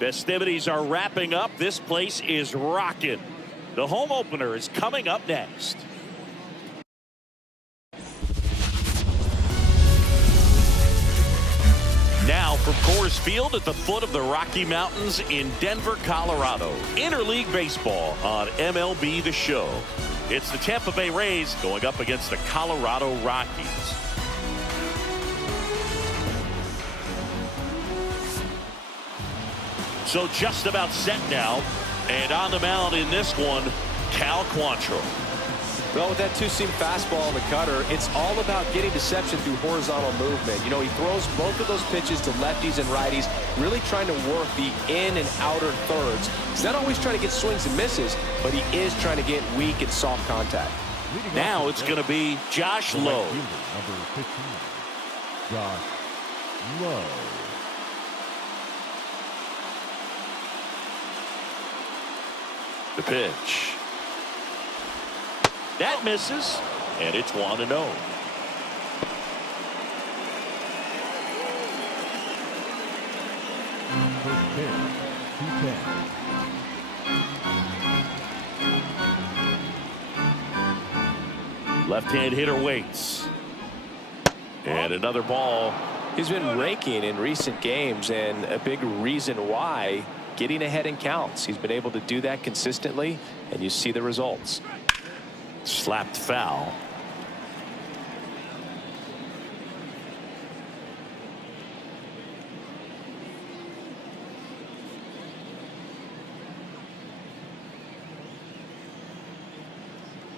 Festivities are wrapping up. This place is rocking. The home opener is coming up next. Now from Coors Field at the foot of the Rocky Mountains in Denver, Colorado. Interleague baseball on MLB The Show. It's the Tampa Bay Rays going up against the Colorado Rockies. So just about set now, and on the mound in this one, Cal Quantrill. Well, with that two-seam fastball on the cutter, it's all about getting deception through horizontal movement. You know, he throws both of those pitches to lefties and righties, really trying to work the in and outer thirds. He's not always trying to get swings and misses, but he is trying to get weak and soft contact. Now it's going to be Josh Lowe. Number 15, Josh Lowe. The pitch. That misses, and it's 1-0. First pitch, 210. Left-hand hitter waits. And another ball. He's been raking in recent games, and a big reason why, getting ahead in counts. He's been able to do that consistently, and you see the results. Slapped foul.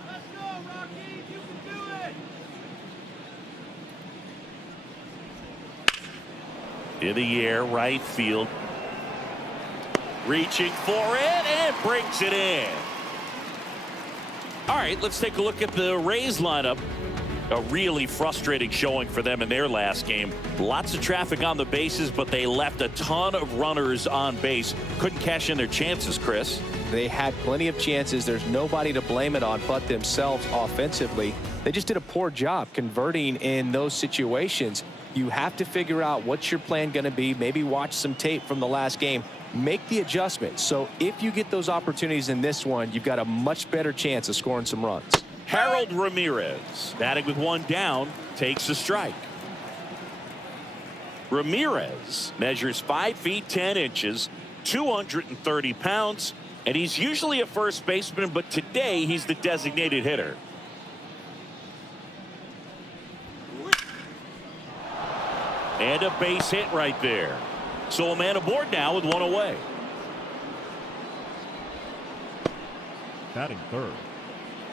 Let's go, Rocky. You can do it. In the air, right field. Reaching for it and brings it in. All right, let's take a look at the Rays lineup. A really frustrating showing for them in their last game. Lots of traffic on the bases, but they left a ton of runners on base. Couldn't cash in their chances, Chris. They had plenty of chances. There's nobody to blame it on but themselves offensively. They just did a poor job converting in those situations. You have to figure out what's your plan going to be. Maybe watch some tape from the last game. Make the adjustment. So if you get those opportunities in this one, you've got a much better chance of scoring some runs. Harold Ramirez, batting with one down, takes a strike. Ramirez measures 5 feet 10 inches, 230 pounds, and he's usually a first baseman, but today he's the designated hitter. And a base hit right there. So a man aboard now with one away. Batting third,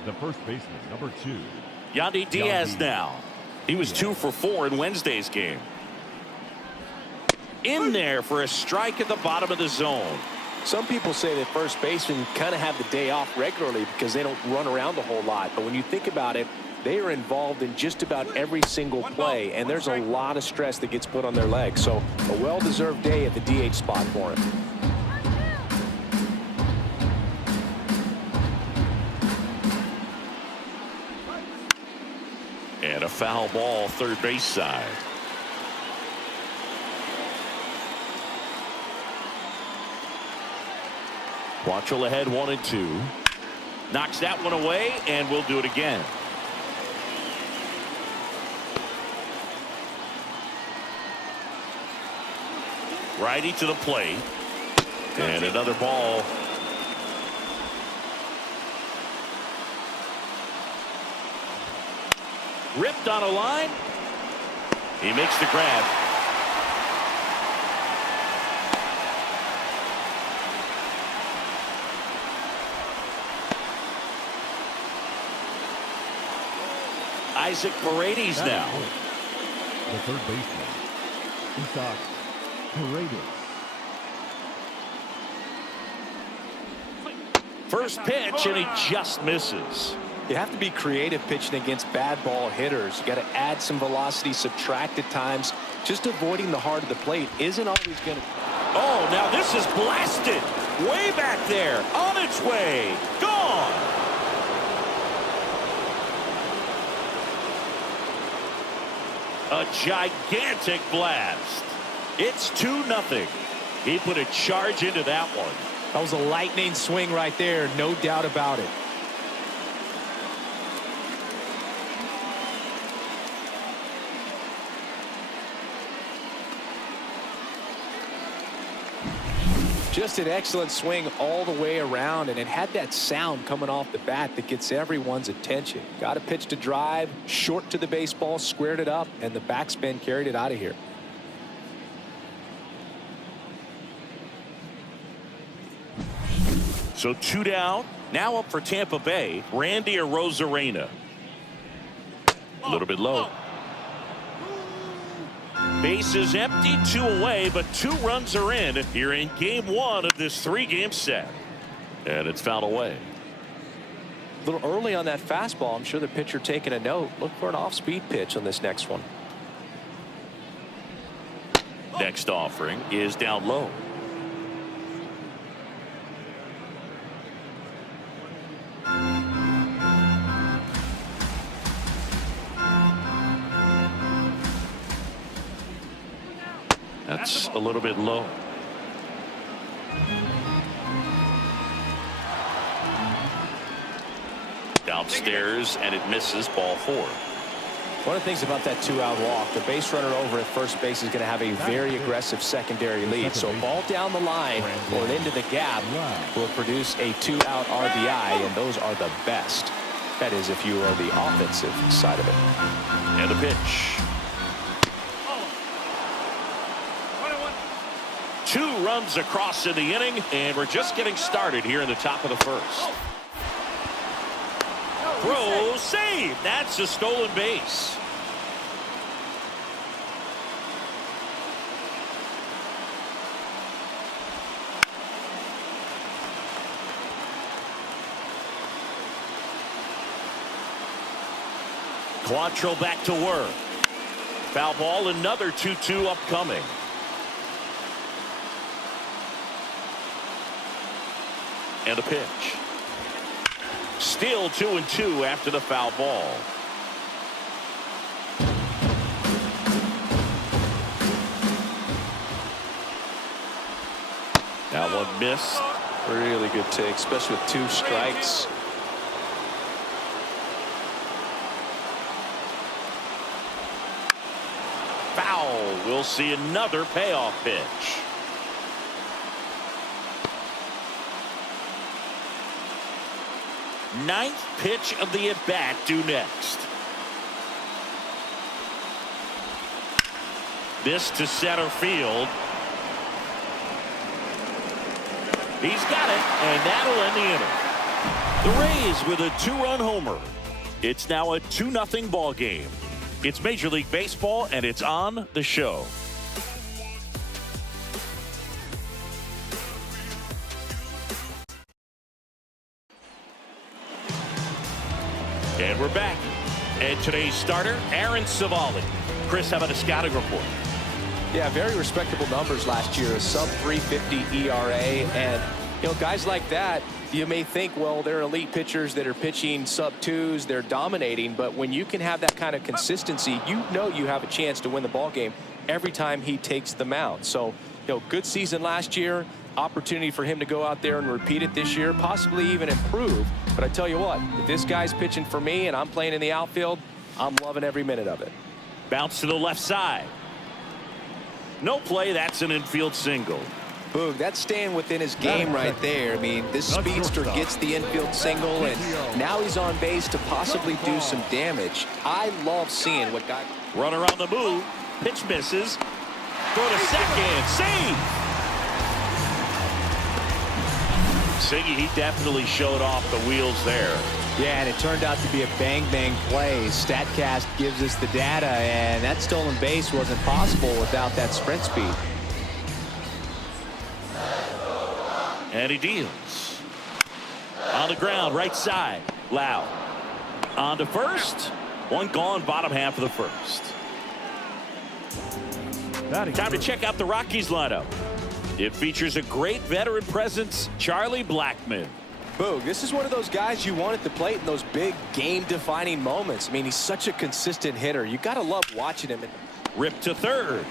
the first baseman, number 2. Yandy Diaz now. He was 2 for 4 in Wednesday's game. In there for a strike at the bottom of the zone. Some people say that first basemen kind of have the day off regularly because they don't run around a whole lot. But when you think about it, they are involved in just about every single play, and there's a lot of stress that gets put on their legs. So a well-deserved day at the DH spot for him. And a foul ball third base side. Quantrill ahead 1-2. Knocks that one away, and we'll do it again. Righty to the plate. And another ball. Ripped on a line. He makes the grab. Isaac Paredes now. The third baseman, Isaac Paredes. First pitch, and he just misses. You have to be creative pitching against bad ball hitters. You got to add some velocity, subtract at times. Just avoiding the heart of the plate isn't always going to. Oh, now this is blasted. Way back there. On its way. Gone. A gigantic blast. It's 2-0. He put a charge into that one. That was a lightning swing right there, no doubt about it. Just an excellent swing all the way around, and it had that sound coming off the bat that gets everyone's attention. Got a pitch to drive, short to the baseball, squared it up, and the backspin carried it out of here. So 2 down. Now up for Tampa Bay, Randy Arozarena. A little bit low. Bases empty, 2 away, but 2 runs are in here in game 1 of this 3-game set. And it's fouled away. A little early on that fastball. I'm sure the pitcher taking a note. Look for an off-speed pitch on this next one. Next offering is down low. That's a little bit low. Downstairs, and it misses, ball 4. One of the things about that 2-out walk, the base runner over at first base is going to have a very aggressive secondary lead. So a ball down the line or into the gap will produce a 2-out RBI, and those are the best. That is if you are the offensive side of it. And a pitch. 2 runs across in the inning, and we're just getting started here in the top of the first. Throw, save. That's a stolen base. Quantrill back to work. Foul ball, another 2-2 upcoming. And a pitch. Still 2-2 after the foul ball. That one missed. Really good take, especially with 2 strikes. Foul. We'll see another payoff pitch. Ninth pitch of the at-bat due next. This to center field. He's got it, and that'll end the inning. The Rays with a 2-run homer. It's now a 2-0 ball game. It's Major League Baseball, and it's on the show. And we're back. And today's starter, Aaron Savali. Chris, how about a scouting report? Yeah, very respectable numbers last year. A sub-350 ERA. And, you know, guys like that, you may think, well, they're elite pitchers that are pitching sub-2s. They're dominating. But when you can have that kind of consistency, you know you have a chance to win the ball game every time he takes the mound. So, you know, good season last year. Opportunity for him to go out there and repeat it this year, possibly even improve. But I tell you what, if this guy's pitching for me and I'm playing in the outfield, I'm loving every minute of it. Bounce to the left side. No play. That's an infield single. Boog, that's staying within his game right there. I mean, this speedster gets the infield single, and now he's on base to possibly do some damage. I love seeing what guy. Runner on the move. Pitch misses. Throw to second. Save. Siggy, he definitely showed off the wheels there. Yeah, and it turned out to be a bang-bang play. StatCast gives us the data, and that stolen base wasn't possible without that sprint speed. And he deals. On the ground, right side. Loud. On to first. One gone, bottom half of the first. Time to check out the Rockies lineup. It features a great veteran presence, Charlie Blackmon. Boog, this is one of those guys you want at the plate in those big game-defining moments. I mean, he's such a consistent hitter. You got to love watching him. Ripped to third.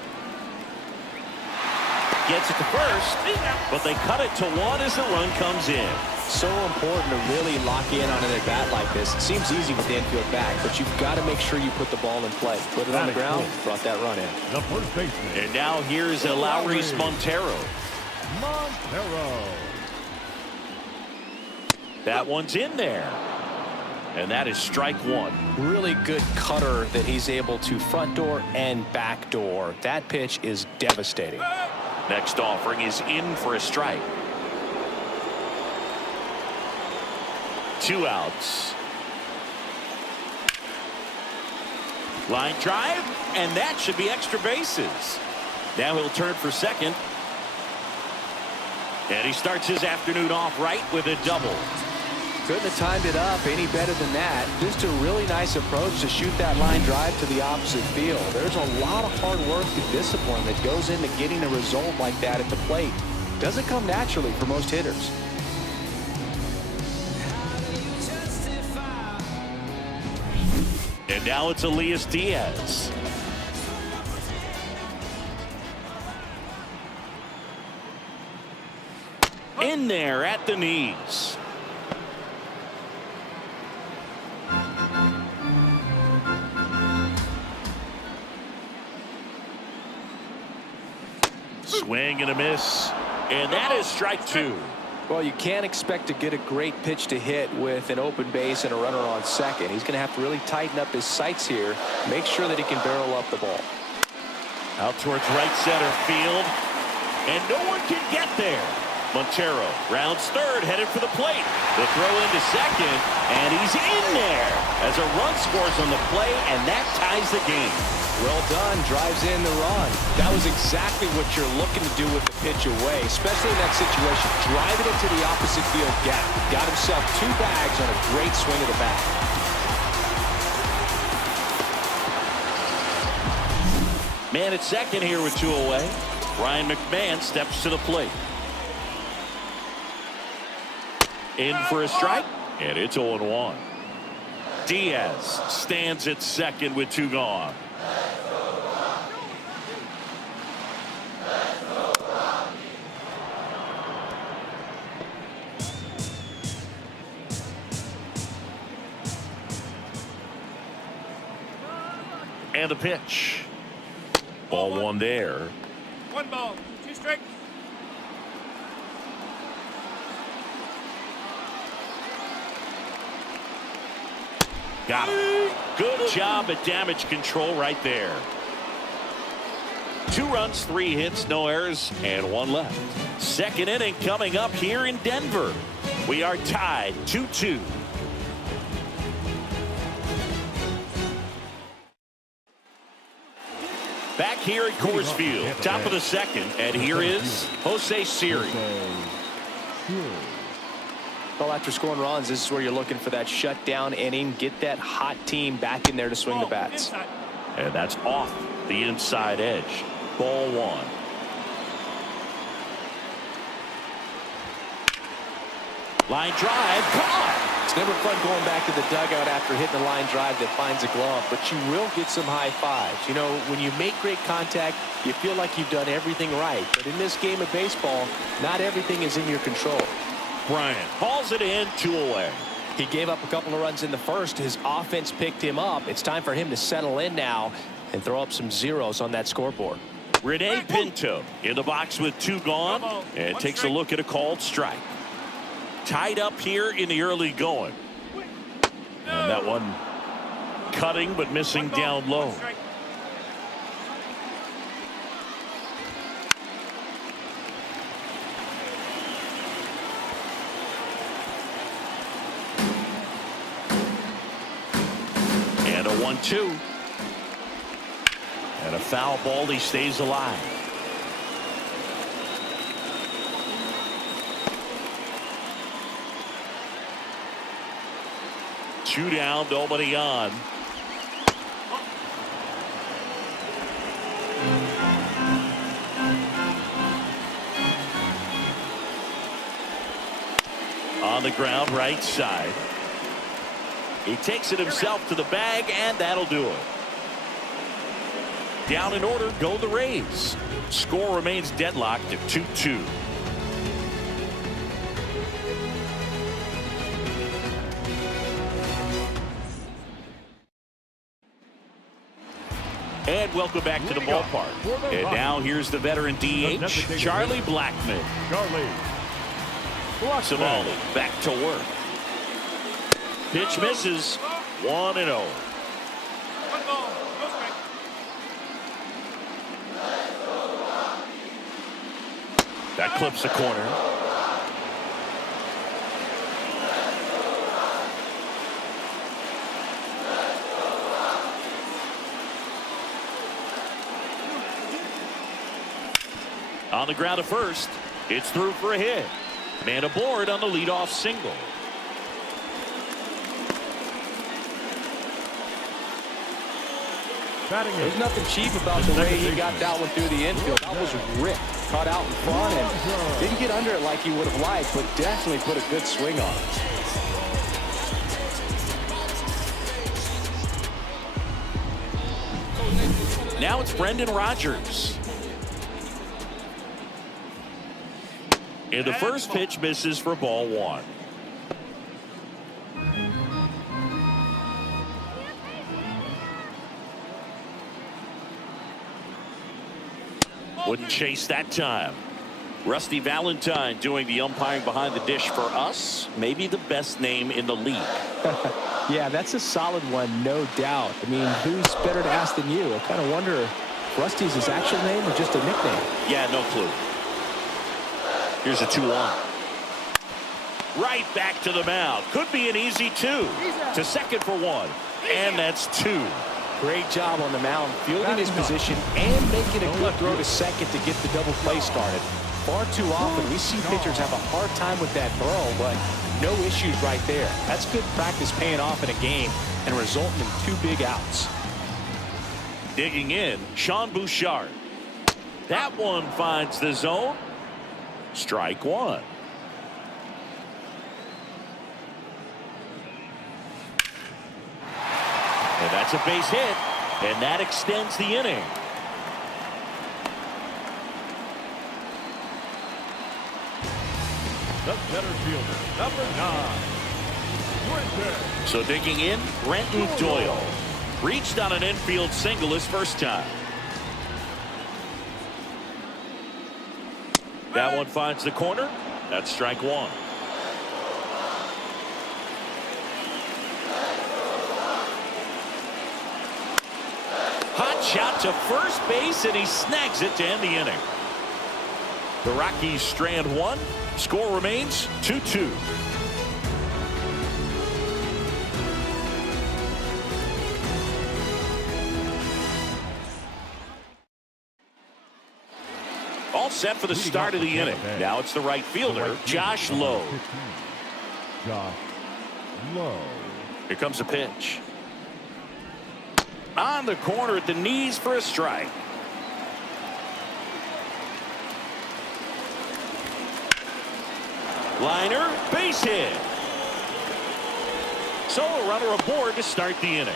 gets it to first, but they cut it to one as the run comes in. So important to really lock in on an at-bat like this. It seems easy with the infield back, but you've got to make sure you put the ball in play. Put it on the ground, brought that run in. The first baseman. And now here's Lowry's Montero. That one's in there. And that is strike one. Really good cutter that he's able to front door and back door. That pitch is devastating. Next offering is in for a strike. 2 outs. Line drive, and that should be extra bases. Now he'll turn for second. And he starts his afternoon off right with a double. Couldn't have timed it up any better than that. Just a really nice approach to shoot that line drive to the opposite field. There's a lot of hard work and discipline that goes into getting a result like that at the plate. Doesn't come naturally for most hitters. And now it's Elias Diaz. In there at the knees. Swing and a miss. And that is strike two. Well, you can't expect to get a great pitch to hit with an open base and a runner on second. He's going to have to really tighten up his sights here, make sure that he can barrel up the ball. Out towards right center field. And no one can get there. Montero rounds third, headed for the plate. The throw into second, and he's in there as a run scores on the play, and that ties the game. Well done, drives in the run. That was exactly what you're looking to do with the pitch away, especially in that situation. Drive it into the opposite field gap. Got himself 2 bags on a great swing of the bat. Man at second here with 2 away. Ryan McMahon steps to the plate. In for a strike, and it's 0-1. Diaz stands at second with 2 gone. And the pitch. Ball 1 there. 1 ball, 2 strikes. Got him. Good job at damage control right there. 2 runs, 3 hits, no errors, and 1 left. Second inning coming up here in Denver. We are tied 2-2. Back here at Coors Field, top of the second, and here is Jose Siri. Well, after scoring runs, this is where you're looking for that shutdown inning. Get that hot team back in there to swing the bats. And that's off the inside edge. Ball 1. Line drive, caught. It's never fun going back to the dugout after hitting a line drive that finds a glove, but you will get some high fives. You know, when you make great contact, you feel like you've done everything right. But in this game of baseball, not everything is in your control. Bryant hauls it in, 2 away. He gave up a couple of runs in the first. His offense picked him up. It's time for him to settle in now and throw up some zeros on that scoreboard. Rene Pinto in the box with 2 gone and takes a look at a called strike. Tied up here in the early going. And that one cutting but missing down low. And a 1-2. And a foul ball. He stays alive. Two down, nobody on. On the ground, right side. He takes it himself to the bag, and that'll do it. Down in order go the Rays. Score remains deadlocked at 2-2. And welcome back to the ballpark. And now here's the veteran DH, Charlie Blackmon. Savali back to work. Pitch misses. 1-0. That clips the corner. On the ground to first. It's through for a hit. Man aboard on the leadoff single. There's nothing cheap about the way he got that one through the infield. That was ripped. Caught out in front and didn't get under it like he would have liked, but definitely put a good swing on it. Now it's Brendan Rodgers. And the first pitch misses for ball 1. Wouldn't chase that time. Rusty Valentine doing the umpiring behind the dish for us. Maybe the best name in the league. Yeah, that's a solid one, no doubt. I mean, who's better to ask than you? I kind of wonder if Rusty's his actual name or just a nickname. Yeah, no clue. Here's a 2-1. Right back to the mound. Could be an easy 2. To second for 1. And that's 2. Great job on the mound, fielding his position and making a good throw to second to get the double play started. Far too often, we see pitchers have a hard time with that throw, but no issues right there. That's good practice paying off in a game and resulting in 2 big outs. Digging in, Sean Bouchard. That one finds the zone. Strike 1. And that's a base hit, and that extends the inning. The center fielder, number 9, Brenton. So digging in, Brenton Doyle. Reached on an infield single his first time. That one finds the corner. That's strike 1. Hot shot to first base, and he snags it to end the inning. The Rockies strand 1. Score remains 2-2. All set for the start of the inning. Now it's the right fielder, Josh Lowe. Josh Lowe. Here comes a pitch. On the corner at the knees for a strike. Liner, base hit. So a runner aboard to start the inning.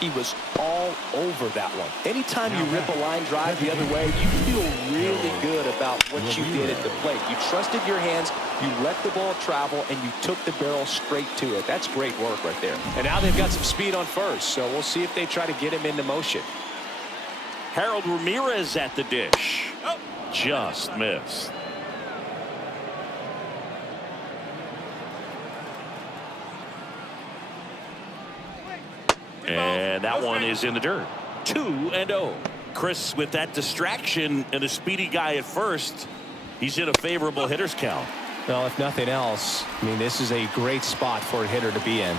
He was all over that one. Anytime you rip a line drive the other way, you feel really good about what you did at the plate. You trusted your hands, you let the ball travel, and you took the barrel straight to it. That's great work right there. And now they've got some speed on first, so we'll see if they try to get him into motion. Harold Ramirez at the dish. Just missed. And that one is in the dirt. 2-0. Chris, with that distraction and a speedy guy at first, he's in a favorable hitter's count. Well, if nothing else, I mean, this is a great spot for a hitter to be in.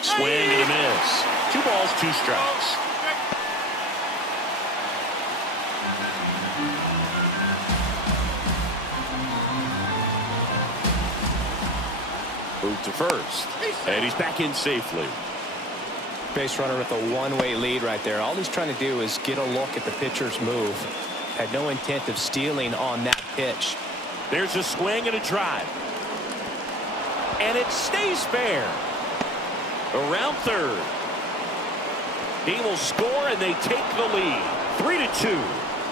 Swing and a miss. 2 balls, 2 strikes. Move to first, and he's back in safely. Base runner with a one-way lead right there. All he's trying to do is get a look at the pitcher's move. Had no intent of stealing on that pitch. There's a swing and a drive. and it stays fair. Around third. He will score, and they take the lead. 3-2.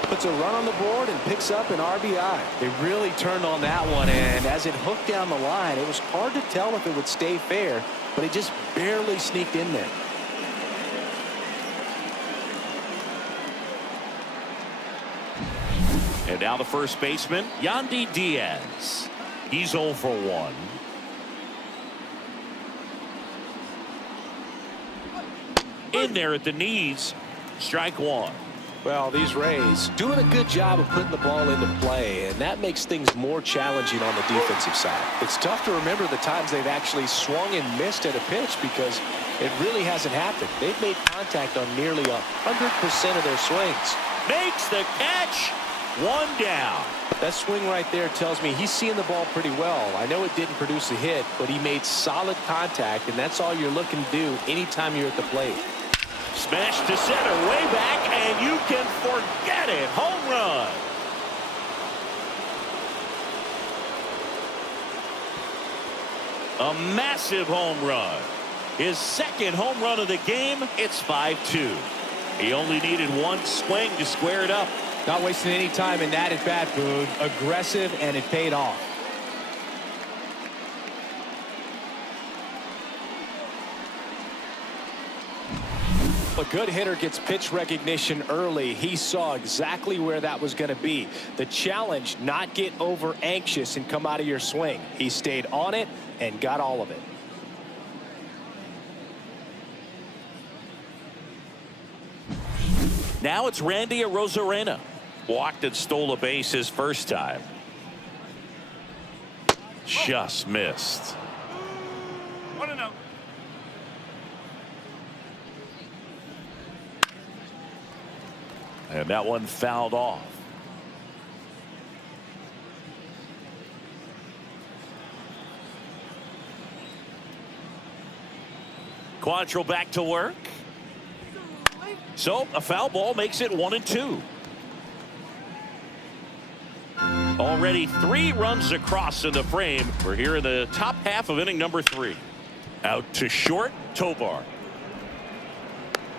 Puts a run on the board and picks up an RBI. They really turned on that one, and as it hooked down the line, it was hard to tell if it would stay fair, but it just barely sneaked in there. And now the first baseman, Yandy Diaz. He's 0 for 1. In there at the knees. Strike one. Well, these Rays doing a good job of putting the ball into play, and that makes things more challenging on the defensive side. It's tough to remember the times they've actually swung and missed at a pitch because it really hasn't happened. They've made contact on nearly 100% of their swings. Makes the catch. One down. That swing right there tells me he's seeing the ball pretty well. I know it didn't produce a hit, but he made solid contact, and that's all you're looking to do anytime you're at the plate. Smash to center, way back, and you can forget it. Home run. A massive home run. His second home run of the game. It's 5-2. He only needed one swing to square it up. Not wasting any time in that at bat, Boone. Aggressive, and it paid off. A good hitter gets pitch recognition early. He saw exactly where that was going to be. The challenge, not get over anxious and come out of your swing. He stayed on it and got all of it. Now it's Randy Arozarena. Walked and stole a base his first time. Just missed. 1-0. And that one fouled off. Quantrill back to work. So a foul ball makes it 1-2. Already 3 runs across in the frame. We're here in the top half of inning number 3. Out to short, Tovar.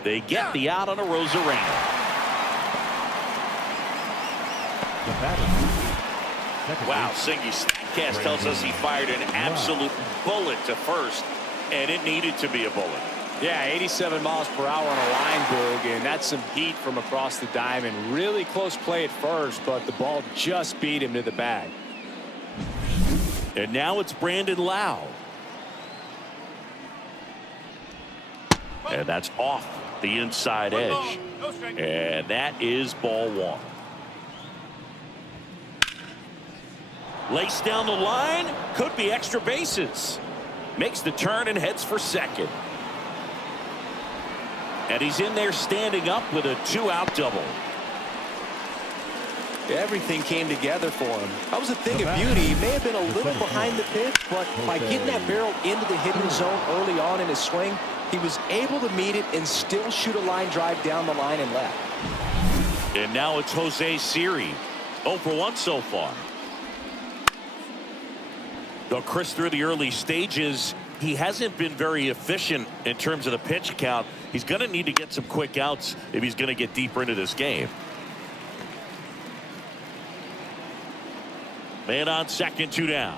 They get the out on Arozarena. Wow, Singy's statcast tells us he fired an absolute bullet to first, and it needed to be a bullet. Yeah, 87 miles per hour on a line, Boog, and that's some heat from across the diamond. Really close play at first, but the ball just beat him to the bag. And now it's Brandon Lau. And that's off the inside edge. And that is ball 1. Laced down the line, could be extra bases. Makes the turn and heads for second. And he's in there standing up with a 2-out double. Everything came together for him. That was a thing of beauty. He may have been a little behind the pitch, but by getting that barrel into the hitting zone early on in his swing, he was able to meet it and still shoot a line drive down the line and left. And now it's Jose Siri. 0 for 1 so far. Though Chris, through the early stages, he hasn't been very efficient in terms of the pitch count. He's going to need to get some quick outs if he's going to get deeper into this game. Man on second, 2 down.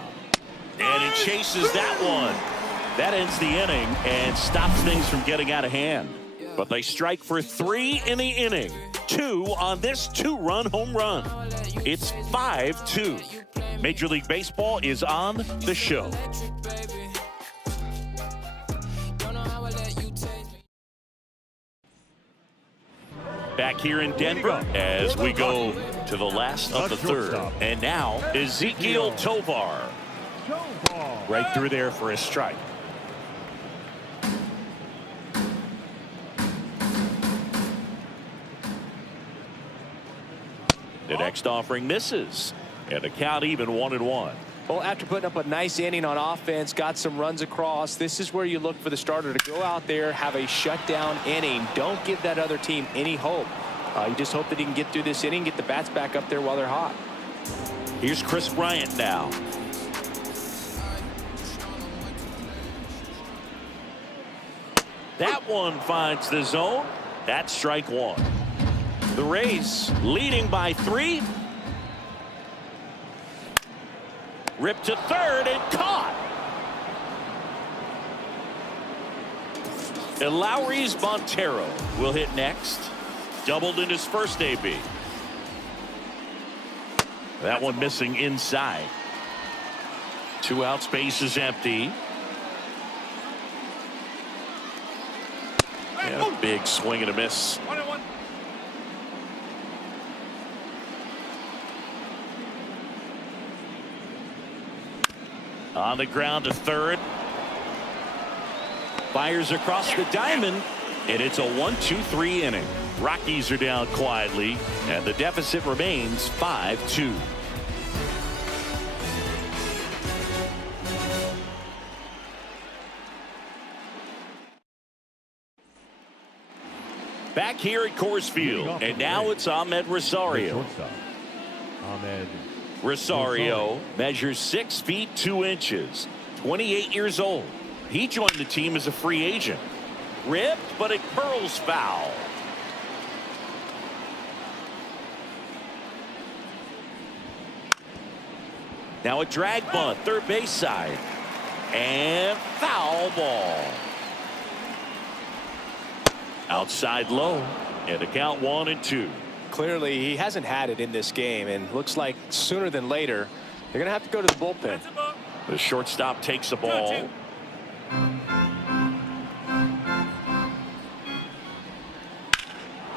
And he chases that one. That ends the inning and stops things from getting out of hand. But they strike for 3 in the inning. 2 on this 2-run home run. It's 5-2. Major League Baseball is on the show. Back here in Denver as we go to the last of the third. And now Ezequiel Tovar. Right through there for a strike. The next offering misses. And the count even 1-1. Well, after putting up a nice inning on offense, got some runs across, this is where you look for the starter to go out there, have a shutdown inning. Don't give that other team any hope. You just hope that he can get through this inning, get the bats back up there while they're hot. Here's Chris Bryant now. That one finds the zone. That's strike one. The Rays leading by 3. Ripped to third and caught. And Lowry's Montero will hit next. Doubled in his first AB. That one missing inside. 2 outs, base is empty. And a big swing and a miss. 1-1. On the ground to third. Fires across the diamond, and it's a 1-2-3 inning. Rockies are down quietly, and the deficit remains 5-2. Back here at Coors Field, and now it's Ahmed Rosario. Ahmed Rosario measures 6 feet 2 inches, 28 years old. He joined the team as a free agent. Ripped, but it curls foul. Now a drag bunt, third base side. And foul ball. Outside low, and a count 1-2. Clearly, he hasn't had it in this game, and looks like sooner than later, they're going to have to go to the bullpen. The shortstop takes the ball.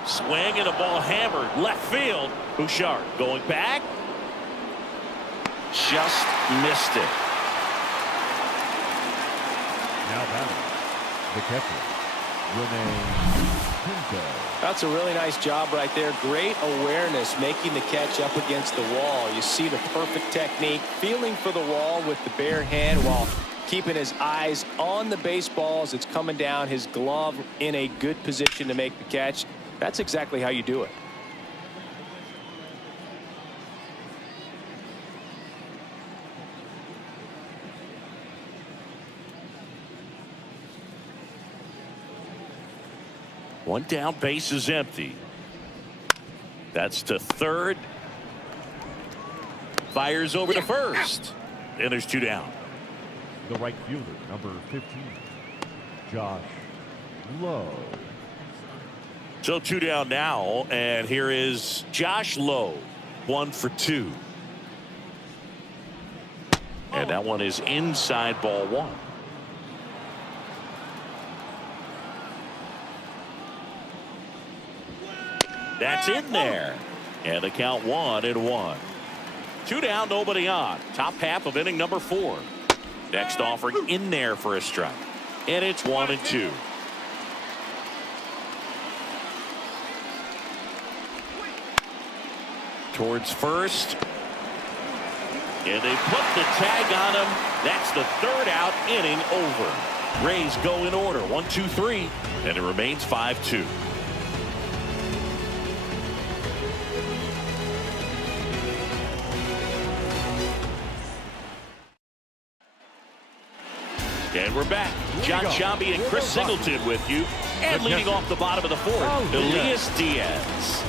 Swing and a ball hammered left field. Bouchard going back. Just missed it. Now batting, the catcher, Renee Pinto. That's a really nice job right there. Great awareness, making the catch up against the wall. You see the perfect technique, feeling for the wall with the bare hand while keeping his eyes on the baseball as it's coming down, his glove in a good position to make the catch. That's exactly how you do it. One down, base is empty. That's to third. Fires over to first. And there's 2 down. The right fielder, number 15, Josh Lowe. So 2 down now, and here is Josh Lowe, 1 for 2. And that one is inside, ball 1. That's in there. And the count 1-1. 2 down, nobody on. Top half of inning number 4. Next offering in there for a strike. And it's 1-2. Towards first. And they put the tag on him. That's the 3rd out, inning over. Rays go in order, 1-2-3, and it remains 5-2. And we're back. John Shambi and Chris Singleton with you. And leading off the bottom of the 4th, Elias Diaz.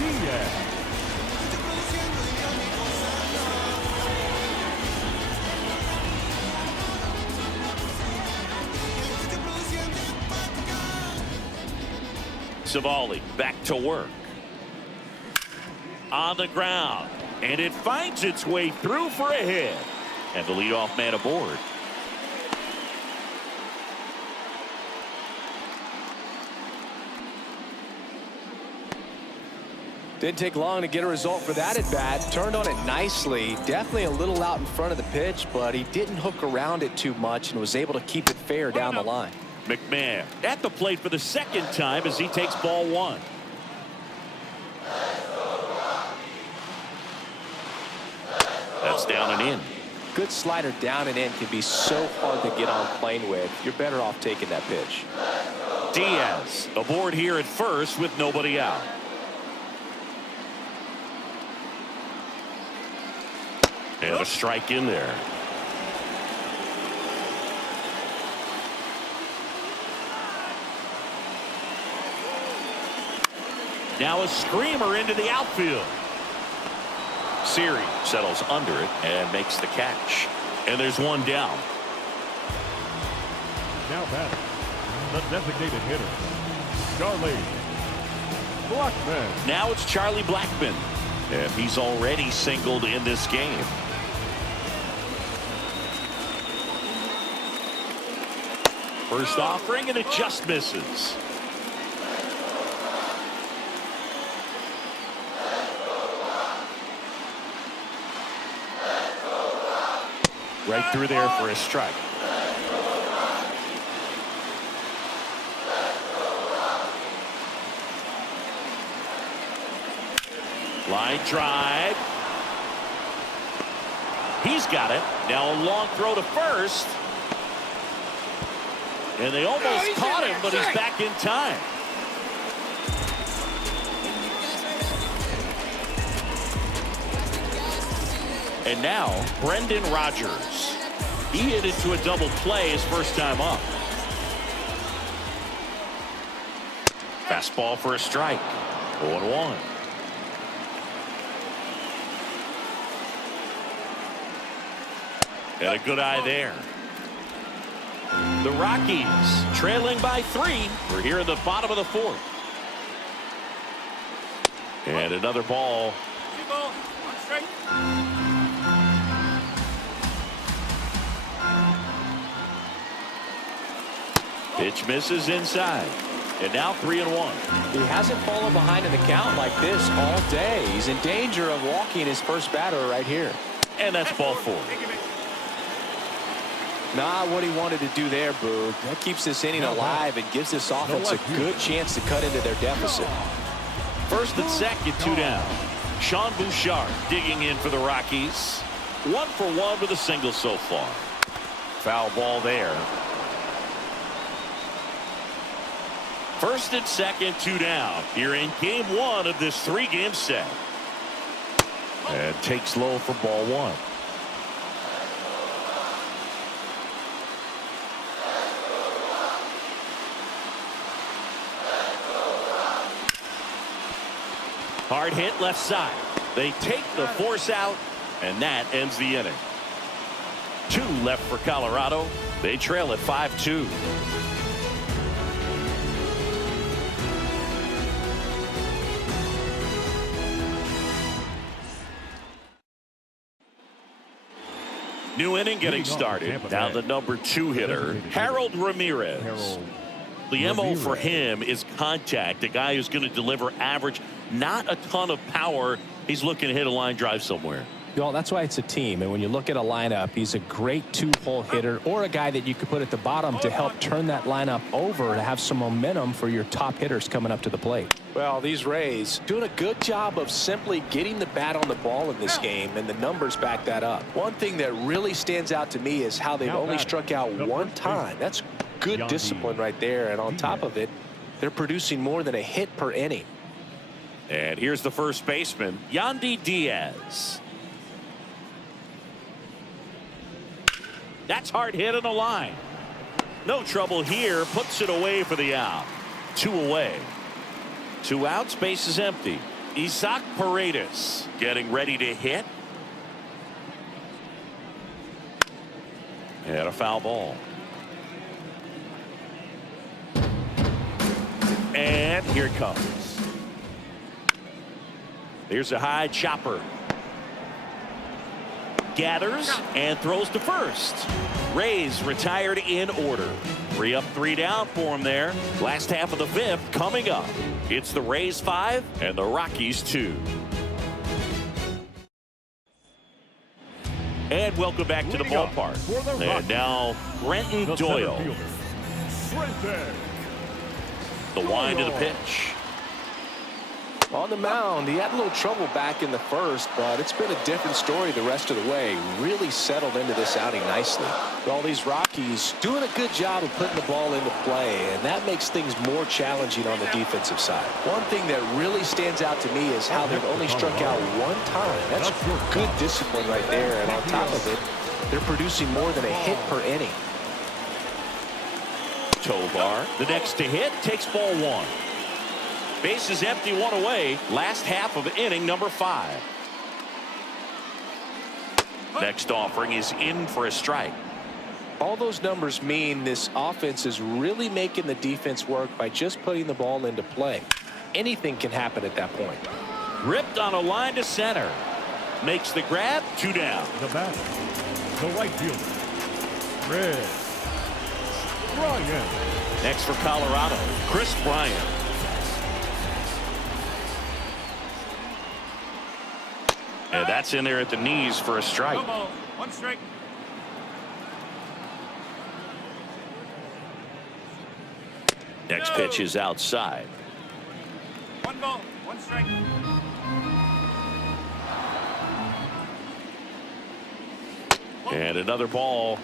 Savali back to work. On the ground. And it finds its way through for a hit. And the leadoff man aboard. Didn't take long to get a result for that at bat. Turned on it nicely. Definitely a little out in front of the pitch, but he didn't hook around it too much and was able to keep it fair down the line. McMahon at the plate for the 2nd time as he takes ball 1. That's down and in. Good slider down and in can be so hard to get on plane with. You're better off taking that pitch. Diaz aboard here at first with nobody out. And a strike in there. Now a screamer into the outfield. Siri settles under it and makes the catch. And there's one down. Now batting, the designated hitter, Charlie Blackmon. Now it's Charlie Blackmon. And he's already singled in this game. First offering, and it just misses. Right through there for a strike. Line drive. He's got it. Now a long throw to first. And they almost caught him, but he's back in time. And now, Brendan Rodgers. He hit into a double play his first time up. Fastball for a strike. 0-1. And a good eye there. The Rockies trailing by 3. We're here in the bottom of the 4th. And another ball. Pitch misses inside. And now 3-1. He hasn't fallen behind in the count like this all day. He's in danger of walking his first batter right here. And that's ball 4. Not what he wanted to do there, Boog. That keeps this inning alive and gives this offense a good chance to cut into their deficit. First and second, 2 down. Sean Bouchard digging in for the Rockies. 1 for 1 with a single so far. Foul ball there. First and second, 2 down. Here in game 1 of this 3-game set. And takes low for ball 1. Hard hit left side. They take the force out, and that ends the inning. 2 left for Colorado. They trail at 5-2. New inning getting started. Now the number 2 hitter, Harold Ramirez. The MO for him is contact. A guy who's going to deliver average, not a ton of power. He's looking to hit a line drive somewhere. Well, that's why it's a team. And when you look at a lineup, he's a great 2-hole hitter or a guy that you could put at the bottom to help turn that lineup over to have some momentum for your top hitters coming up to the plate. Well, these Rays doing a good job of simply getting the bat on the ball in this game, and the numbers back that up. One thing that really stands out to me is how they've only struck out 1 time. That's good discipline right there, and on top of it, they're producing more than a hit per inning. And here's the first baseman, Yandy Diaz. That's hard hit on the line. No trouble here. Puts it away for the out. 2 away. 2 outs. Base is empty. Isaac Paredes getting ready to hit. And a foul ball. And here it comes. Here's a high chopper. Gathers and throws to first. Rays retired in order. 3 up, 3 down for him there. Last half of the 5th coming up. It's the Rays 5 and the Rockies 2. And welcome back to the ballpark. And now Brenton Doyle. The wind to the pitch. On the mound, he had a little trouble back in the first, but it's been a different story the rest of the way. Really settled into this outing nicely. All these Rockies doing a good job of putting the ball into play, and that makes things more challenging on the defensive side. One thing that really stands out to me is how they've only struck out 1 time. That's good discipline right there, and on top of it, they're producing more than a hit per inning. Tovar, the next to hit, takes ball 1. Base is empty, one away. Last half of inning number 5. Next offering is in for a strike. All those numbers mean this offense is really making the defense work by just putting the ball into play. Anything can happen at that point. Ripped on a line to center. Makes the grab, 2 down. The batter, the right fielder, Chris Bryant. Next for Colorado, Chris Bryant. And that's in there at the knees for a strike. No ball. 1 strike. Next pitch is outside. 1 ball. 1 strike. And another ball.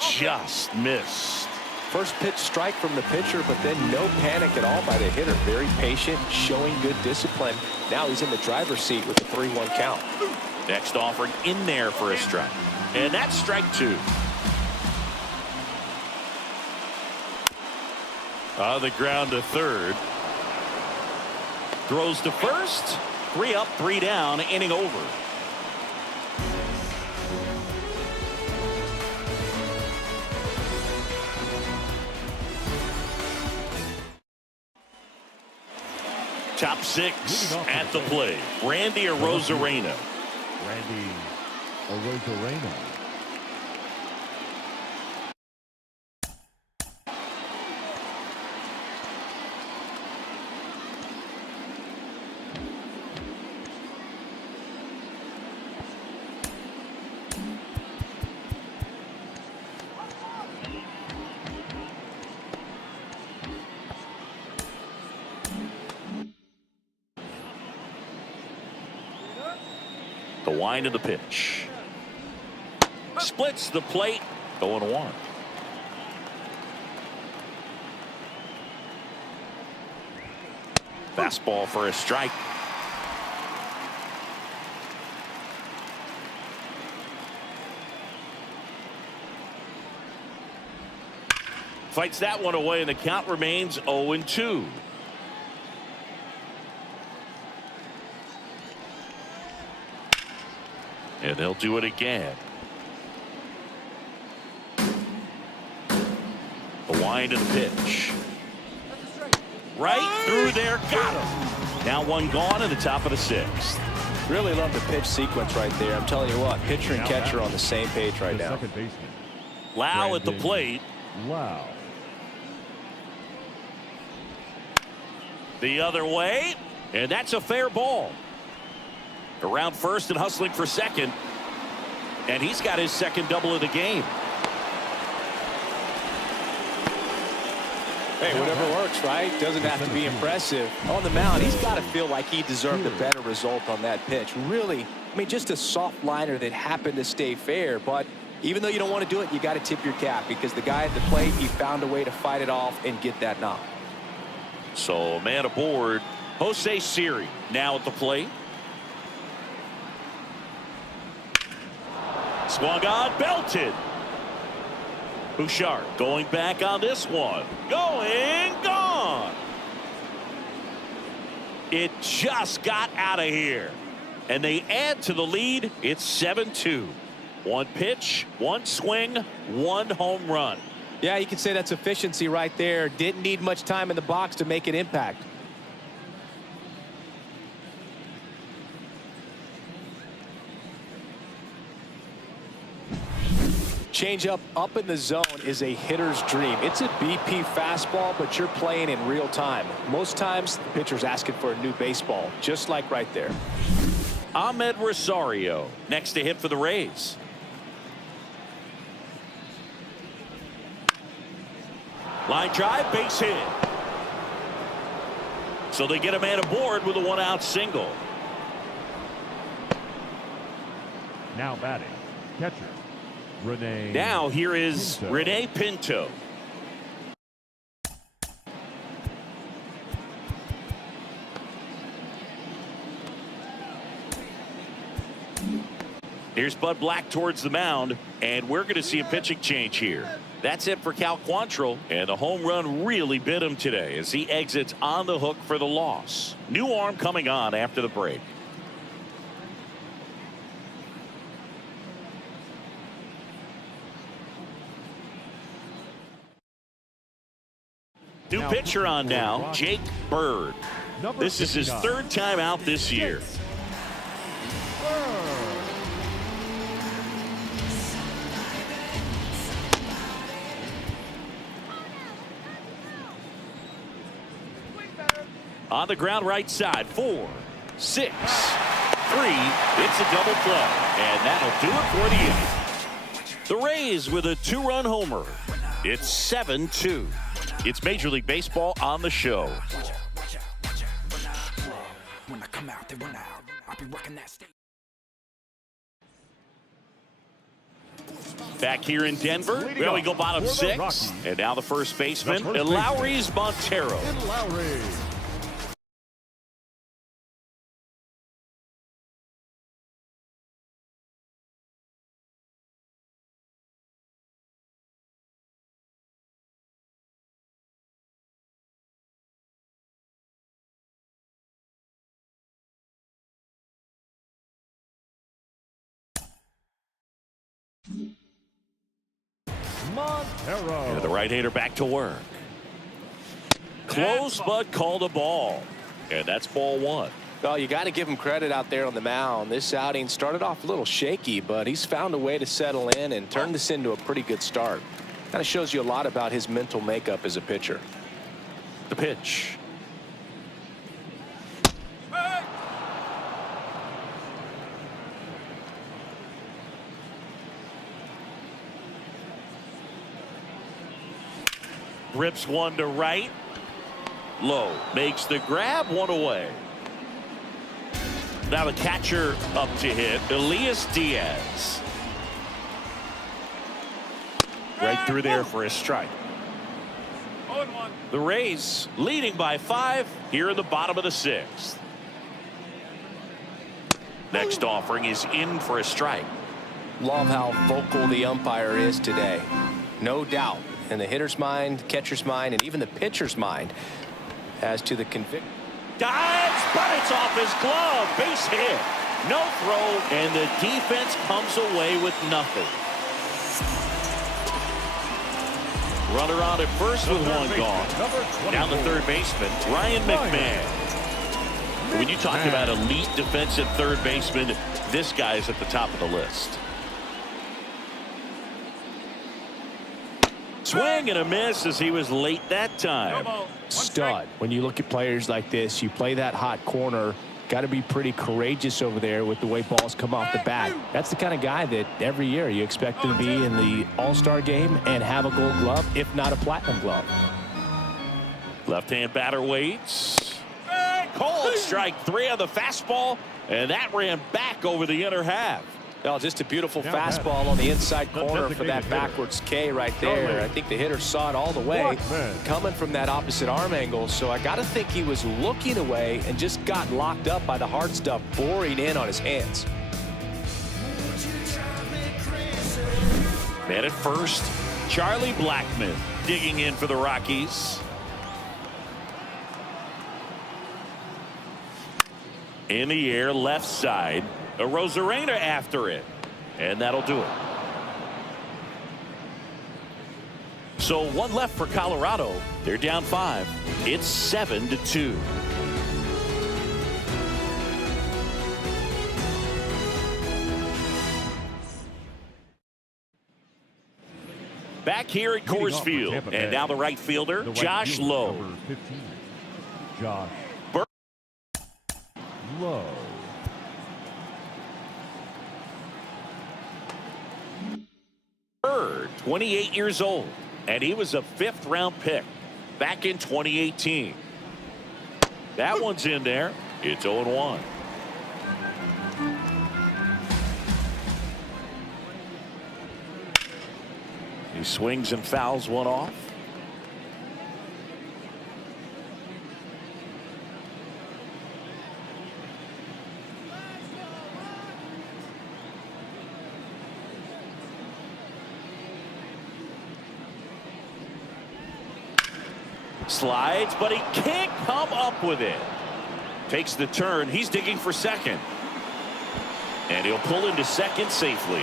Just missed. First pitch strike from the pitcher, but then no panic at all by the hitter. Very patient, showing good discipline. Now he's in the driver's seat with the 3-1 count. Next offering in there for a strike. And that's strike 2. On the ground to third. Throws to first. 3 up, 3 down, inning over. Top 6 at the plate. Randy Arozarena. Randy Arozarena. The wind of the pitch. Splits the plate. 0-1. Fastball for a strike. Fights that one away, and the count remains 0-2. And they'll do it again. The wind of the pitch. Right through there. Got him. Now 1 gone in the top of the 6th. Really love the pitch sequence right there. I'm telling you what, pitcher and catcher are on the same page right now. Second baseman, Lau at the plate. Lau. The other way. And that's a fair ball. Around first and hustling for second. And he's got his second double of the game. Hey, whatever works, right? Doesn't have to be impressive. On the mound, he's got to feel like he deserved a better result on that pitch. Really, I mean, just a soft liner that happened to stay fair. But even though you don't want to do it, you got to tip your cap because the guy at the plate, he found a way to fight it off and get that knock. So, man aboard, Jose Siri now at the plate. Swung on, belted. Bouchard going back on this one. Going, gone. It just got out of here. And they add to the lead. It's 7-2. 1 pitch, 1 swing, 1 home run. Yeah, you can say that's efficiency right there. Didn't need much time in the box to make an impact. Changeup up in the zone is a hitter's dream. It's a BP fastball, but you're playing in real time. Most times, the pitcher's asking for a new baseball, just like right there. Ahmed Rosario next to hit for the Rays. Line drive, base hit. So they get a man aboard with a 1-out single. Now batting, catcher, Rene. Now here is Pinto. Rene Pinto. Here's Bud Black towards the mound, and we're going to see a pitching change here. That's it for Cal Quantrill, and the home run really bit him today as he exits on the hook for the loss. New arm coming on after the break. New pitcher on now, Jake Bird. This is his third time out this year. On the ground right side, 4, 6, 3. It's a double play, and that'll do it for the inning. The Rays with a 2-run homer. It's 7-2. It's Major League Baseball on the show. When I come out, they run out. I'll be working that state. Back here in Denver, we go bottom 6, and now the first baseman, Lowry's Montero. And the right-hander back to work. Close, but called a ball. And that's ball 1. Well, you got to give him credit out there on the mound. This outing started off a little shaky, but he's found a way to settle in and turn this into a pretty good start. Kind of shows you a lot about his mental makeup as a pitcher. The pitch. Rips one to right. Low makes the grab, 1 away. Now the catcher up to hit, Elias Diaz. Right through there for a strike. 0-1. The Rays leading by 5 here in the bottom of the 6th. Next offering is in for a strike. Love how vocal the umpire is today. No doubt in the hitter's mind, catcher's mind, and even the pitcher's mind as to the conviction. Dives, but it's off his glove. Base hit. No throw, and the defense comes away with nothing. Runner on at first with 1 gone. Down the third baseman, Ryan McMahon. When you talk about elite defensive third baseman, this guy's at the top of the list. Swing and a miss as he was late that time. Stud. When you look at players like this, you play that hot corner, got to be pretty courageous over there with the way balls come off the bat. That's the kind of guy that every year you expect to be in the All-Star game and have a gold glove, if not a platinum glove. Left-hand batter waits. Cold strike 3 on the fastball, and that ran back over the inner half. Well, just a beautiful fastball on the inside corner for that backwards K right there. I think the hitter saw it all the way coming from that opposite arm angle. So I got to think he was looking away and just got locked up by the hard stuff boring in on his hands. Man at first, Charlie Blackmon digging in for the Rockies. In the air, left side. A Rosarena after it, and that'll do it. So 1 left for Colorado. They're down 5. It's 7-2. Back here at Coors Field, and now the right fielder, Josh Lowe. Josh Lowe. Bird, 28 years old, and he was a 5th-round pick back in 2018. That one's in there. It's 0-1. He swings and fouls one off. Slides, but he can't come up with it. Takes the turn. He's digging for second. And he'll pull into second safely.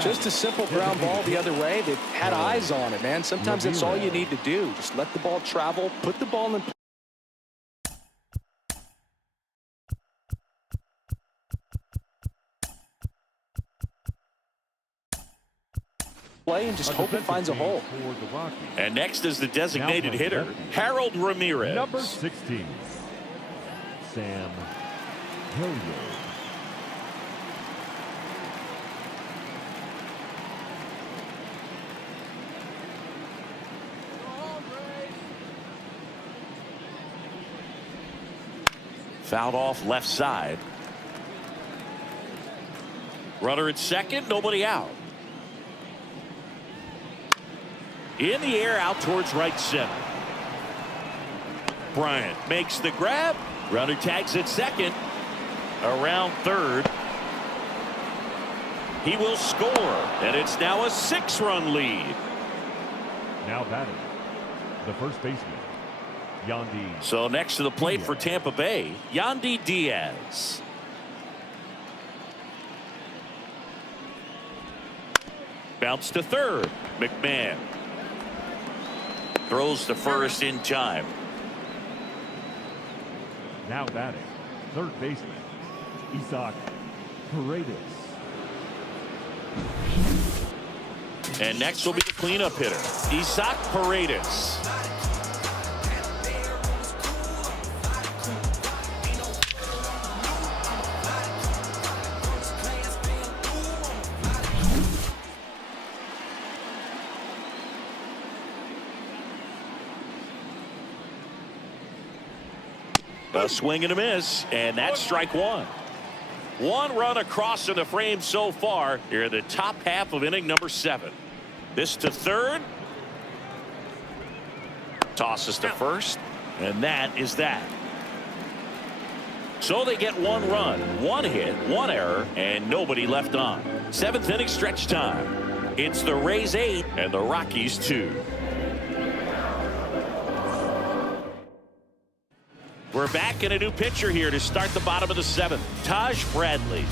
Just a simple ground ball the other way. They had eyes on it, man. Sometimes that's all you need to do. Just let the ball travel, put the ball in play and just hope it finds a hole. And next is the designated hitter, Harold Ramirez. Number 16, Sam Hilliard. Fouled off left side. Runner at second, nobody out. In the air, out towards right center. Bryant makes the grab. Runner tags at second. Around third. He will score, and it's now a 6-run lead. Now batting, the first baseman, Yandy. So next to the plate for Tampa Bay, Yandy Diaz. Bounce to third. McMahon throws to first in time. Now batting, third baseman, Isaac Paredes. And next will be the cleanup hitter, Isaac Paredes. A swing and a miss, and that's strike one. One run across in the frame so far here in the top half of inning number 7. This to third. Tosses to first, and that is that. So they get one run, one hit, one error, and nobody left on. 7th inning stretch time. It's the Rays 8 and the Rockies 2. We're back in a new pitcher here to start the bottom of the 7th. Taj Bradley.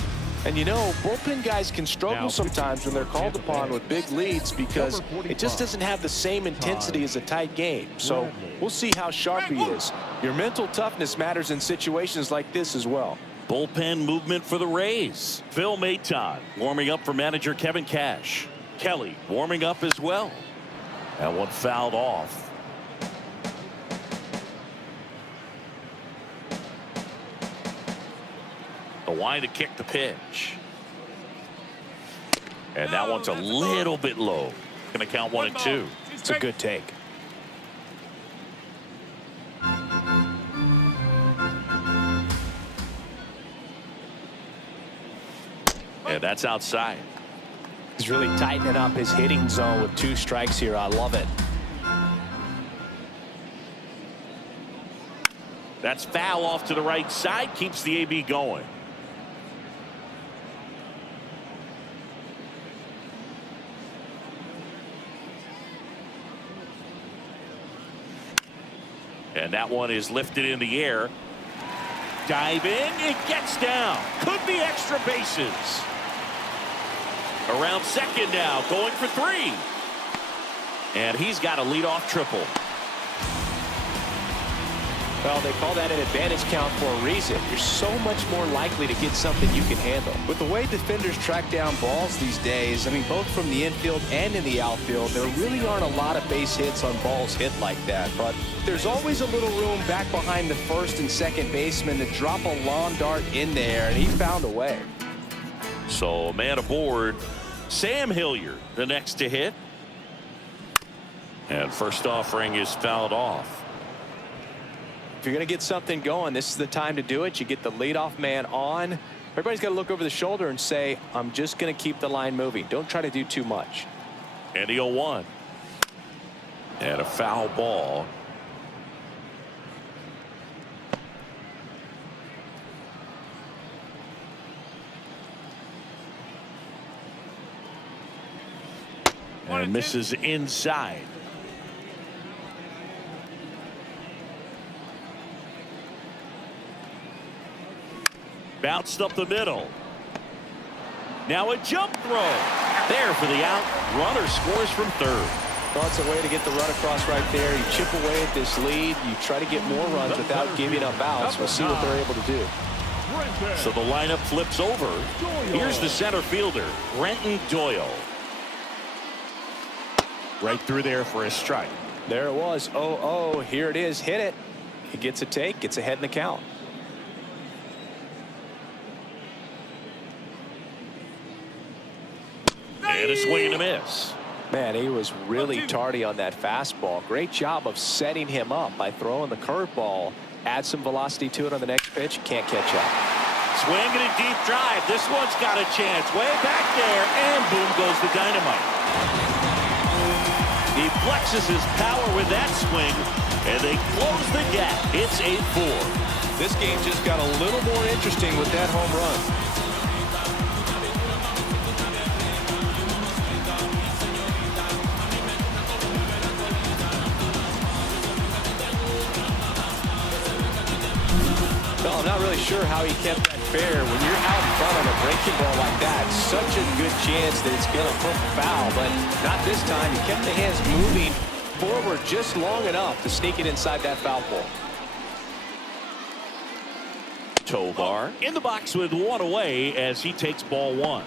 And you know, bullpen guys can struggle sometimes when they're called upon with big leads because it just doesn't have the same intensity as a tight game. So we'll see how sharp he is. Your mental toughness matters in situations like this as well. Bullpen movement for the Rays. Phil Maton warming up for manager Kevin Cash. Kelly warming up as well. That one fouled off. The wind to kick the pitch. And that one's a little bit low. Going to count 1 and 2. It's a good take. And that's outside. He's really tightening up his hitting zone with 2 strikes here. I love it. That's foul off to the right side. Keeps the AB going. And that one is lifted in the air. Dive in. It gets down. Could be extra bases. Around second now. Going for 3. And he's got a leadoff triple. Well, they call that an advantage count for a reason. You're so much more likely to get something you can handle. With the way defenders track down balls these days, I mean, both from the infield and in the outfield, there really aren't a lot of base hits on balls hit like that. But there's always a little room back behind the first and second baseman to drop a lawn dart in there, and he found a way. So, man aboard, Sam Hilliard, the next to hit. And first offering is fouled off. If you're going to get something going, this is the time to do it. You get the leadoff man on. Everybody's got to look over the shoulder and say, I'm just going to keep the line moving. Don't try to do too much. And the 0-1. And a foul ball. And misses inside. Bounced up the middle. Now a jump throw. There for the out. Runner scores from third. Well, it's a way to get the run across right there. You chip away at this lead. You try to get more runs without giving up outs. We'll see what they're able to do. So the lineup flips over. Here's the center fielder, Brenton Doyle. Right through there for a strike. There it was. 0-0. Here it is. Hit it. He gets a take. Gets ahead in the count. And a swing and a miss. Man, he was really tardy on that fastball. Great job of setting him up by throwing the curveball. Add some velocity to it on the next pitch. Can't catch up. Swinging a deep drive. This one's got a chance. Way back there. And boom goes the dynamite. He flexes his power with that swing. And they close the gap. It's 8-4. This game just got a little more interesting with that home run. Well, I'm not really sure how he kept that fair. When you're out in front on a breaking ball like that, such a good chance that it's going to hook foul, but not this time. He kept the hands moving forward just long enough to sneak it inside that foul pole. Tovar in the box with one away as he takes ball one.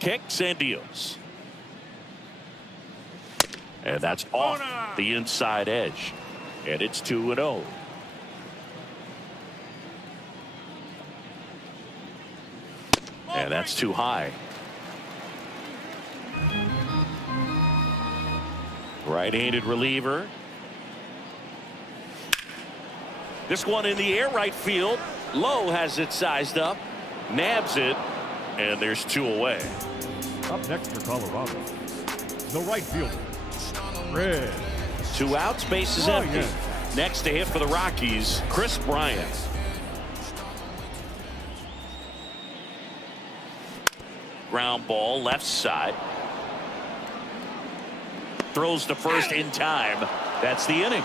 Kicks and deals. And that's off the inside edge. And it's 2-0. And that's too high. Right-handed reliever. This one in the air right field. Lowe has it sized up. Nabs it. And there's two away. Up next for Colorado, the right fielder, Red. Two outs, base is empty. Next to hit for the Rockies, Chris Bryant. Ground ball left side. Throws to first in time. That's the inning.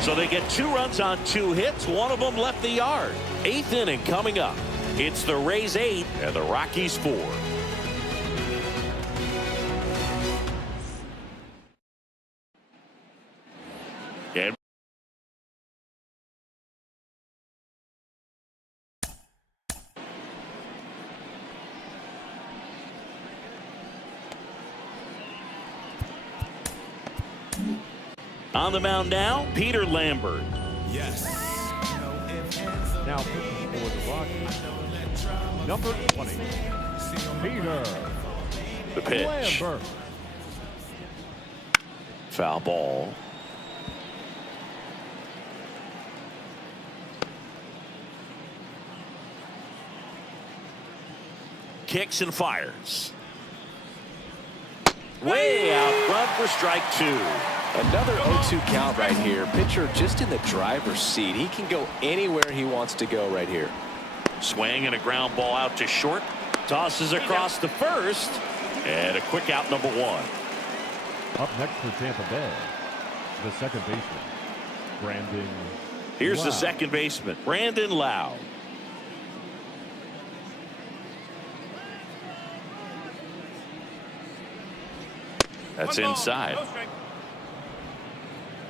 So they get 2 runs on 2 hits. One of them left the yard. 8th inning coming up. It's the Rays 8 and the Rockies 4. And on the mound now, Peter Lambert. Yes. Now pitching for the Rockies, number 20, Peter The pitch. Lambert. Foul ball. Kicks and fires. Way out front for strike 2. Another 0-2 count right here. Pitcher just in the driver's seat. He can go anywhere he wants to go right here. Swing and a ground ball out to short. Tosses across to first. And a quick out, number 1. Up next for Tampa Bay, the second baseman, Brandon. Here's the Lowe. second baseman, Brandon Lowe. That's inside.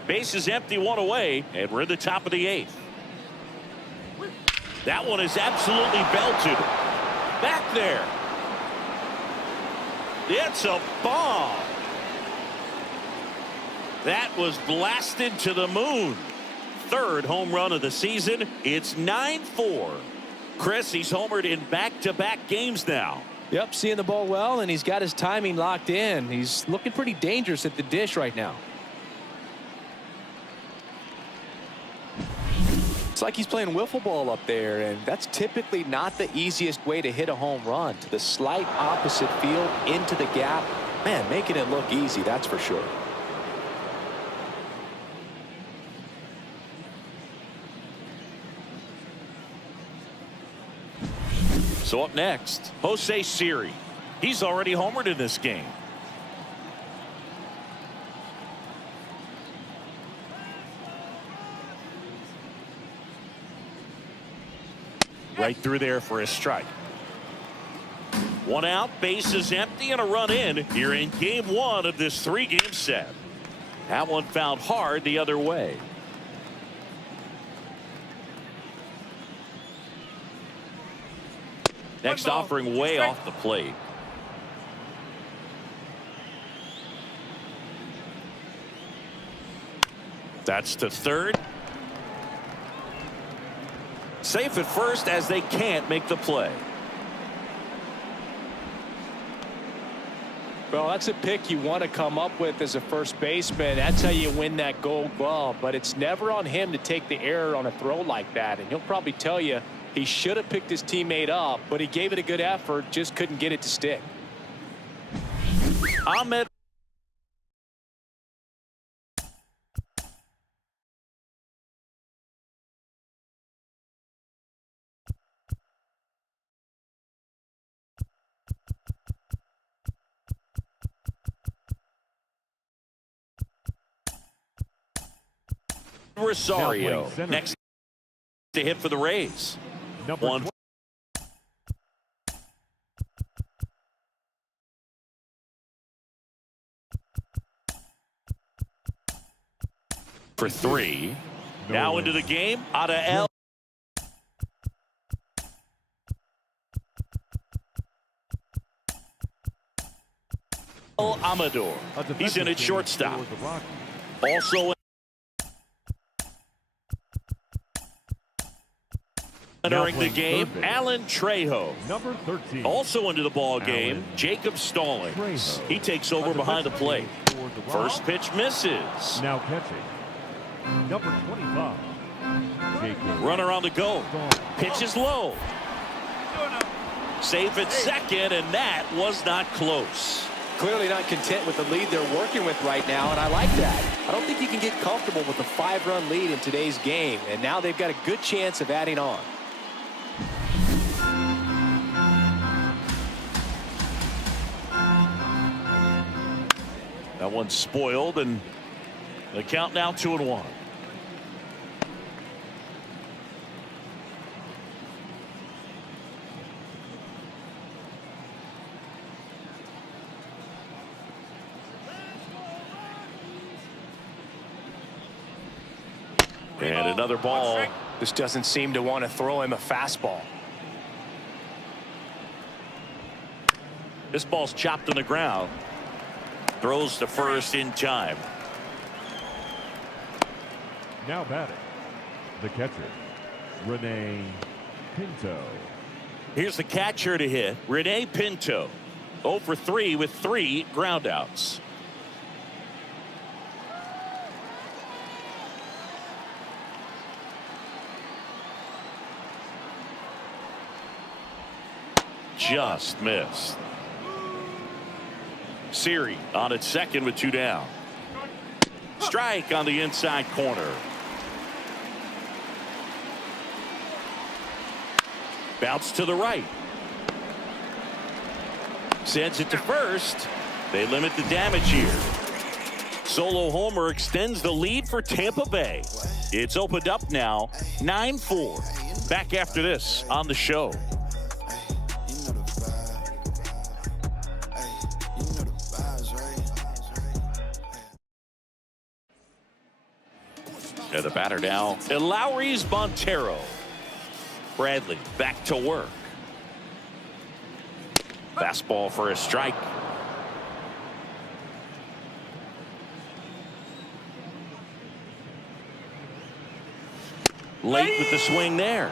Base is empty, 1 away, and we're in the top of the 8th. That one is absolutely belted. Back there. It's a bomb. That was blasted to the moon. 3rd home run of the season. It's 9-4. Chris, he's homered in back-to-back games now. Yep, seeing the ball well, and he's got his timing locked in. He's looking pretty dangerous at the dish right now. It's like he's playing wiffle ball up there, and that's typically not the easiest way to hit a home run. To the slight opposite field, into the gap. Man, making it look easy, that's for sure. So up next, Jose Siri. He's already homered in this game. Right through there for a strike. One out, base is empty, and a run in here in game one of this three-game set. That one found hard the other way. Next offering way off the plate. That's to third. Safe at first as they can't make the play. Well, that's a pick you want to come up with as a first baseman. That's how you win that gold glove. But it's never on him to take the error on a throw like that. And he'll probably tell you he should have picked his teammate up, but he gave it a good effort, just couldn't get it to stick. Ahmed. Rosario next to hit for the Rays. One for three. Now into the game out of El Amador. He's in at shortstop. Also entering the game, Alan Trejo. Number 13. Also into the ball game, Jacob Stallings. He takes over behind the plate. First pitch misses. Now catching. Number 25. Jacob. Runner on the go. Pitch is low. Safe at second, and that was not close. Clearly not content with the lead they're working with right now, and I like that. I don't think you can get comfortable with a 5-run lead in today's game, and now they've got a good chance of adding on. That one's spoiled, and the count now 2-1. And another ball. This doesn't seem to want to throw him a fastball. This ball's chopped on the ground. Throws to first in time. Now batting, the catcher, Rene Pinto. Here's the catcher to hit, Rene Pinto. 0 for 3 with 3 groundouts. Just missed. Siri on at second with 2 down. Strike on the inside corner. Bounce to the right. Sends it to first. They limit the damage here. Solo homer extends the lead for Tampa Bay. It's opened up now 9-4. Back after this on the show. And the batter now, Elauris Montero. Bradley back to work. Fastball for a strike. Late with the swing there.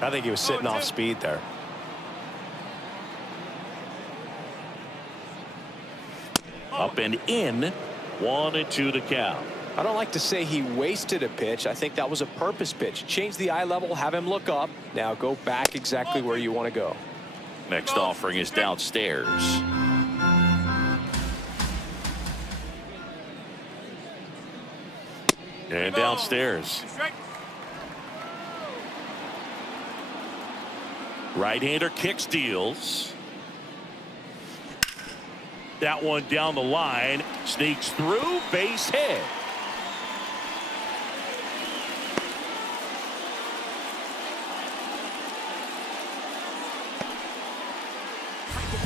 I think he was sitting off speed there. Up and in. 1-2 the count. I don't like to say he wasted a pitch. I think that was a purpose pitch. Change the eye level, have him look up. Now go back exactly where you want to go. Next offering is downstairs. And downstairs. Right-hander kick steals. That one down the line. Sneaks through. Base hit.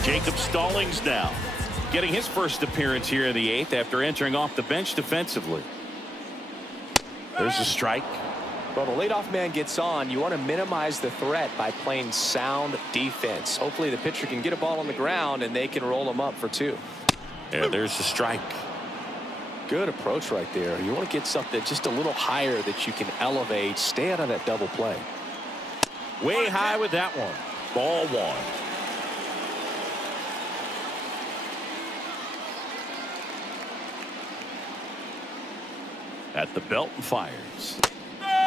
Jacob Stallings now getting his first appearance here in the 8th after entering off the bench defensively. There's a strike. Well, the leadoff man gets on. You want to minimize the threat by playing sound defense. Hopefully the pitcher can get a ball on the ground and they can roll him up for 2. And there's the strike. Good approach right there. You want to get something just a little higher that you can elevate. Stay out of that double play. Way high with that one. Ball 1. At the belt and fires.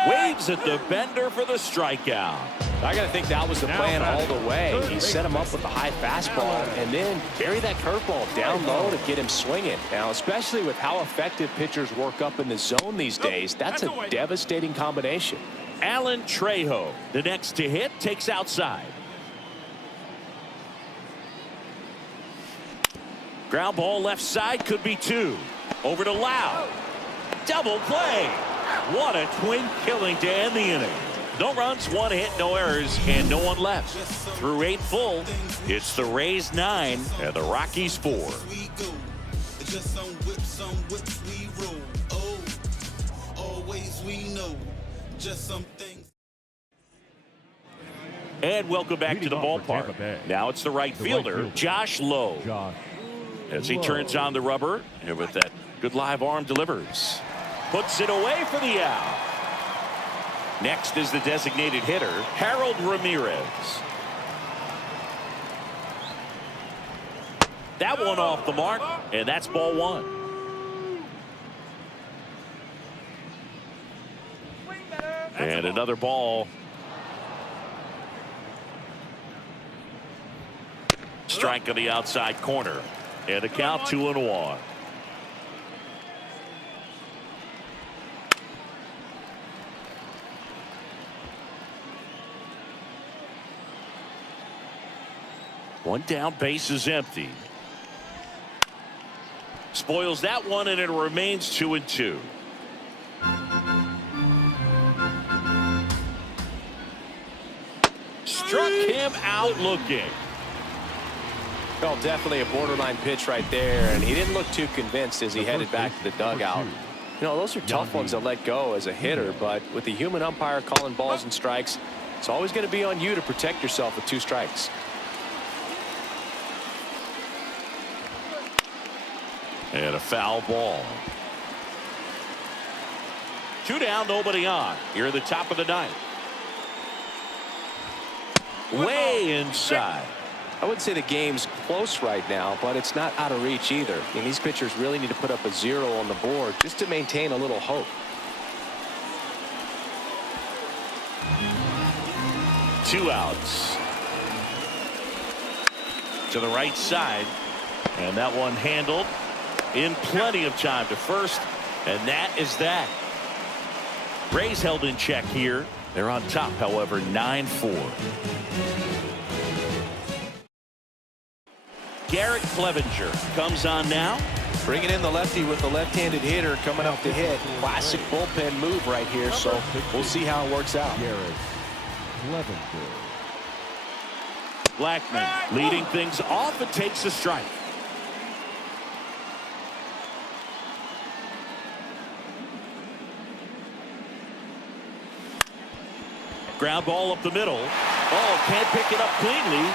Waves at the bender for the strikeout. I got to think that was the plan all the way. He set him up with the high fastball and then carry that curveball down low to get him swinging. Now, especially with how effective pitchers work up in the zone these days, that's a devastating combination. Alan Trejo, the next to hit, takes outside. Ground ball left side, could be 2. Over to Lau. Double play. What a twin killing to end the inning. No runs, 1 hit, no errors, and no one left. Through 8 full, it's the Rays 9 and the Rockies 4. And welcome back to the ballpark. Now it's the right fielder, Josh Lowe. As he turns on the rubber, and with that good live arm delivers. Puts it away for the out. Next is the designated hitter, Harold Ramirez. That one off the mark, and that's ball 1. And another ball. Strike on the outside corner. And a count 2-1. One down, base is empty. Spoils that one, and it remains 2-2. Struck him out looking. Well, definitely a borderline pitch right there, and he didn't look too convinced as he headed back to the dugout. You know, those are tough ones to let go as a hitter, but with the human umpire calling balls and strikes, it's always going to be on you to protect yourself with 2 strikes. And a foul ball. 2 down, nobody on. Here at the top of the 9th. Way inside. I wouldn't say the game's close right now, but it's not out of reach either. And these pitchers really need to put up a 0 on the board just to maintain a little hope. 2 outs. To the right side. And that one handled in plenty of time to first. And that is that. Rays held in check here. They're on top, however, 9-4. Garrett Clevenger comes on now. Bringing in the lefty with the left-handed hitter coming up to hit. Classic bullpen move right here, so we'll see how it works out. Garrett Clevenger. Blackman leading things off and takes a strike. Ground ball up the middle. Oh, can't pick it up cleanly.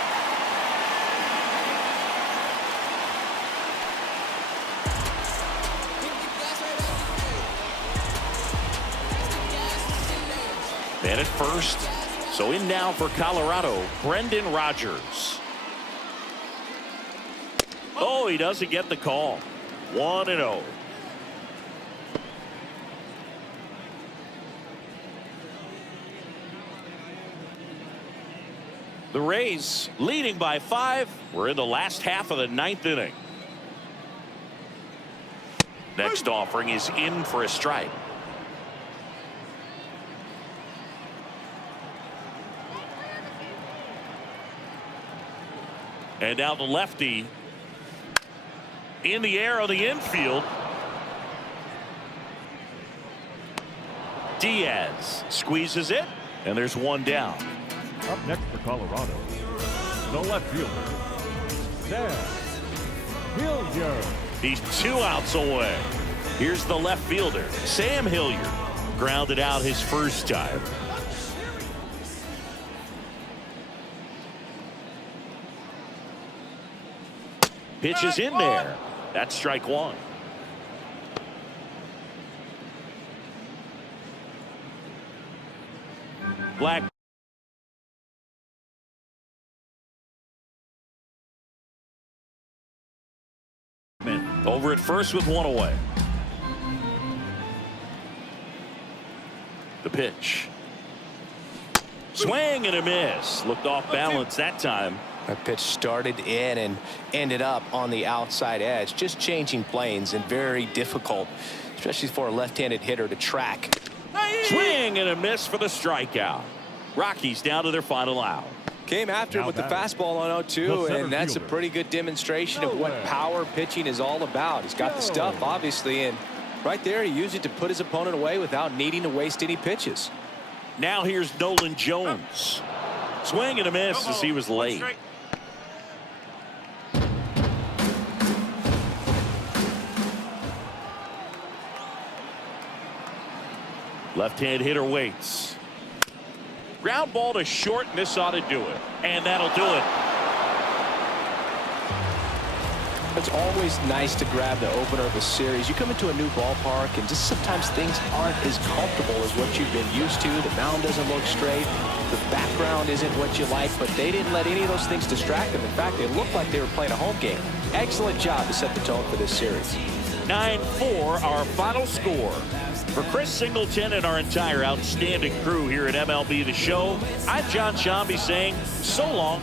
Man at first. So in now for Colorado, Brendan Rodgers. Oh, he doesn't get the call. 1-0. The Rays leading by 5. We're in the last half of the 9th inning. Next offering is in for a strike. And now the lefty in the air on the infield. Diaz squeezes it, and there's one down. Up next for Colorado, the left fielder, Sam Hilliard. He's 2 outs away. Here's the left fielder, Sam Hilliard. Grounded out his first time. Pitch is in there. That's strike one. Black. Over at first with one away. The pitch. Swing and a miss. Looked off balance that time. That pitch started in and ended up on the outside edge. Just changing planes and very difficult, especially for a left-handed hitter to track. Swing and a miss for the strikeout. Rockies down to their final out. Came after him with the fastball on 0-2, and that's a pretty good demonstration of what power pitching is all about. He's got the stuff, obviously, and right there he used it to put his opponent away without needing to waste any pitches. Now here's Nolan Jones. Swing and a miss as he was late. Left-hand hitter waits. Ground ball to short, and this ought to do it. And that'll do it. It's always nice to grab the opener of a series. You come into a new ballpark, and just sometimes things aren't as comfortable as what you've been used to. The mound doesn't look straight. The background isn't what you like, but they didn't let any of those things distract them. In fact, they looked like they were playing a home game. Excellent job to set the tone for this series. 9-4, our final score. For Chris Singleton and our entire outstanding crew here at MLB The Show, I'm John Shambi saying so long.